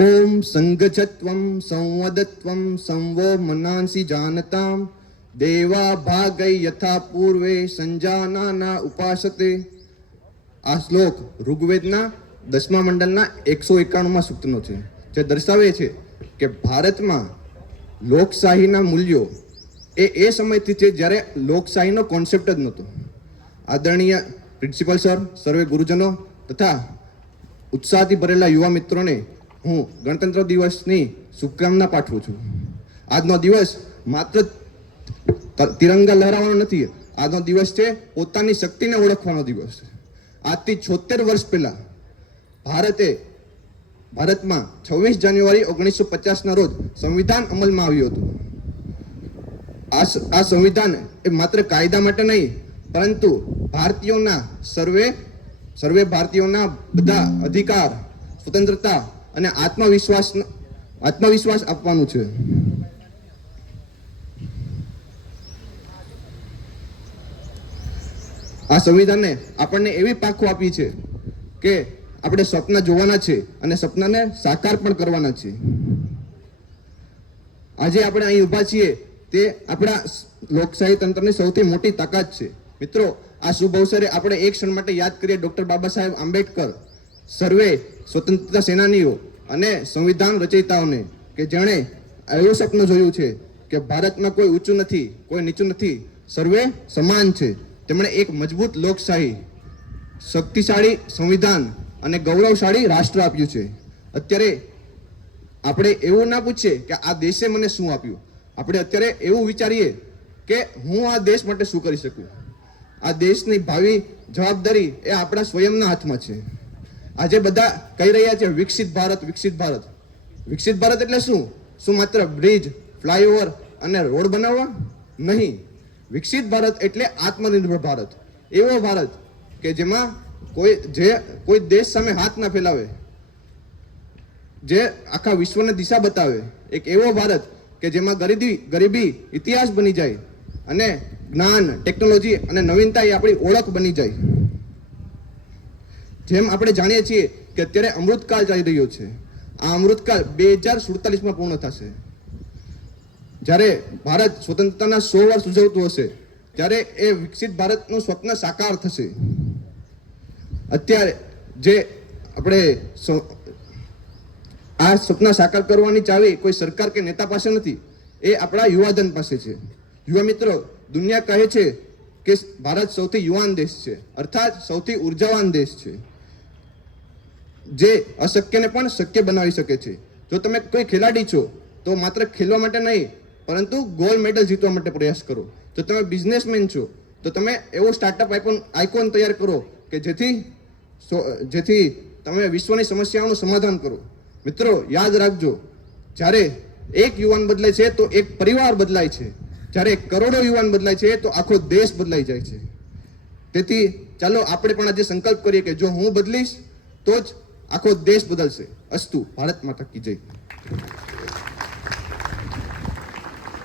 ओम संगजत्वं संवदत्वं संवो मनांसि जानताम देवा भागै यथा पूर्वे संजानाना उपासते। આ શ્લોક ઋગ્વેદના 10મા મંડળના 191માં સૂક્તનો છે, જે દર્શાવે છે કે ભારતમાં લોકશાહીના મૂલ્યો એ સમયથી છે જ્યારે લોકશાહીનો કોન્સેપ્ટ જ નહોતો. આદરણીય પ્રિન્સિપલ સર, સર્વે ગુરુજનો તથા ઉત્સાહથી ભરેલા યુવા મિત્રોને હું ગણતંત્ર દિવસની શુભકામના પાઠવું છું. આજનો દિવસ માત્ર તિરંગા લહેરાવાનો નથી, આજનો દિવસ છે પોતાની શક્તિને ઓળખવાનો દિવસ. આજથી 76 વર્ષ પહેલા ભારતમાં 26 જાન્યુઆરી 1950ના રોજ સંવિધાન અમલમાં આવ્યું હતું. આ સંવિધાન એ માત્ર કાયદા માટે નહીં, પરંતુ ભારતીયોના સર્વે ભારતીયોના બધા અધિકાર, સ્વતંત્રતા અને આત્મવિશ્વાસ આપવાનું છે. આ સંવિધાને આપણને એવી પાંખો આપી છે કે આપણે સ્વપ્ન જોવાના છે અને સપનાને સાકાર પણ કરવાના છે. આજે આપણે અહીં ઊભા છીએ તે આપણા લોકશાહી તંત્રની સૌથી મોટી તાકાત છે. મિત્રો, આ શુભ અવસરે આપણે એક ક્ષણ માટે યાદ કરીએ ડોક્ટર બાબા સાહેબ આંબેડકર, સર્વે સ્વતંત્રતા સેનાનીઓ અને સંવિધાન રચયિતાઓને કે જેણે એવું સપનું જોયું છે કે ભારતમાં કોઈ ઊંચું નથી, કોઈ નીચું નથી, સર્વે સમાન છે. તેમણે એક મજબૂત લોકશાહી, શક્તિશાળી સંવિધાન અને ગૌરવશાળી રાષ્ટ્ર આપ્યું છે. અત્યારે આપણે એવું ના પૂછીએ કે આ દેશે મને શું આપ્યું, આપણે અત્યારે એવું વિચારીએ કે હું આ દેશ માટે શું કરી શકું. આ દેશની ભાવિ જવાબદારી એ આપણા સ્વયંના હાથમાં છે. આજે બધા કહી રહ્યા છે વિકસિત ભારત, વિકસિત ભારત. વિકસિત ભારત એટલે શું માત્ર બ્રિજ, ફ્લાયઓવર અને રોડ બનાવવા? નહીં. વિકસિત ભારત એટલે આત્મનિર્ભર ભારત. એવો ભારત કે જેમાં કોઈ દેશ સામે હાથ ના ફેલાવે, જે આખા વિશ્વને દિશા બતાવે. એક એવો ભારત કે જેમાં ગરીબી ઇતિહાસ બની જાય અને જ્ઞાન, ટેકનોલોજી અને નવીનતા એ આપણી ઓળખ બની જાય. જેમ આપણે જાણીએ છીએ કે અત્યારે અમૃતકાળ ચાલી રહ્યો છે. આ અમૃતકાળ 2047માં પૂર્ણ થશે. જ્યારે ભારત સ્વતંત્રતાના 100 વર્ષ ઉજવતું હશે ત્યારે એ વિકસિત ભારતનું સ્વપ્ન સાકાર થશે. અત્યારે જે આપણે આ સપના સાકાર કરવાની ચાવી કોઈ સરકાર કે નેતા પાસે નથી, એ આપણા યુવાધન પાસે છે. યુવા મિત્રો, દુનિયા કહે છે કે ભારત સૌથી યુવાન દેશ છે, અર્થાત સૌથી ઉર્જાવાન દેશ છે, જે અશક્યને પણ શક્ય બનાવી શકે છે. જો તમે કોઈ ખેલાડી છો તો માત્ર ખેલવા માટે નહીં, પરંતુ ગોલ્ડ મેડલ જીતવા માટે પ્રયાસ કરો. જો તમે બિઝનેસમેન છો તો તમે એવો સ્ટાર્ટઅપ આઇકોન તૈયાર કરો કે જેથી તમે વિશ્વની સમસ્યાઓનું સમાધાન કરો. મિત્રો, યાદ રાખજો, જ્યારે એક યુવાન બદલાય છે તો એક પરિવાર બદલાય છે. જ્યારે કરોડો યુવાન બદલાય છે તો આખો દેશ બદલાઈ જાય છે. તેથી ચાલો આપણે પણ આજે સંકલ્પ કરીએ કે જો હું બદલીશ તો જ આખો દેશ બદલશે. અસ્તુ. ભારત માતા કી જય.